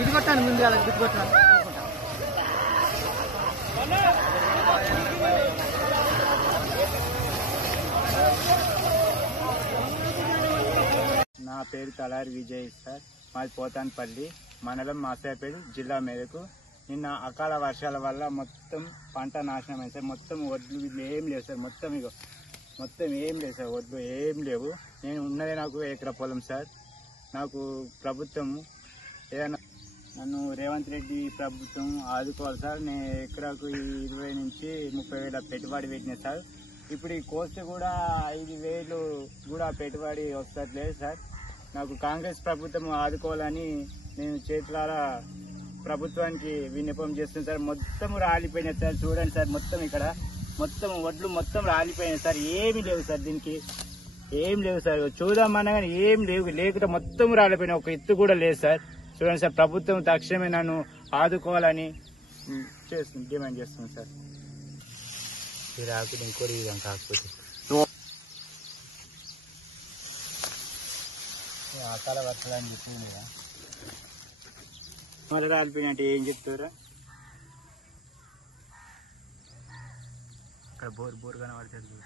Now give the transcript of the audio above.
ఇటు కొట్టాను ముందు వాళ్ళకి ఇటు కొట్టాను. నా పేరు తలారి విజయ్ సార్. మాది పోతాన్పల్లి మండలం మాసాపేట జిల్లా మేరకు. నిన్న అకాల వర్షాల వల్ల మొత్తం పంట నాశనం అయింది సార్. మొత్తం వడ్లు ఏం లేవు సార్. మొత్తం ఏం లేదు సార్. వడ్లు ఏం లేవు. నేను ఉన్నదే నాకు ఎకరా పొలం సార్. నాకు ప్రభుత్వం ఏదైనా నన్ను రేవంత్ రెడ్డి ప్రభుత్వం ఆదుకోవాలి సార్. నేను ఎకరాకు 20 నుంచి 30 వేల పెట్టుబడి పెట్టిన సార్. ఇప్పుడు ఈ కోస్తే కూడా 5,000 కూడా పెట్టుబడి వస్తట్లేదు సార్. నాకు కాంగ్రెస్ ప్రభుత్వం ఆదుకోవాలని నేను చేతులారా ప్రభుత్వానికి విన్నపం చేస్తున్నాను సార్. మొత్తం రాలిపోయినాయి సార్. చూడండి సార్, మొత్తం ఇక్కడ మొత్తం వడ్లు మొత్తం రాలిపోయినాయి సార్. ఏమి లేవు సార్, దీనికి ఏం లేవు సార్. చూద్దామన్నా కానీ ఏం లేవు. లేకుండా మొత్తం రాలిపోయినాయి. ఒక ఎత్తు కూడా లేదు సార్. చూడండి సార్, ప్రభుత్వం తక్షణమే నన్ను ఆదుకోవాలని డిమాండ్ చేస్తున్నాను సార్. రాకుండా ఇంకోటి కాకపోతే అకాల వర్షాలని చెప్పింది కదా, మళ్ళీ రాలిపోయినా అంటే ఏం చెప్తారా? ఇక్కడ బోర్ కనబడుతుంది.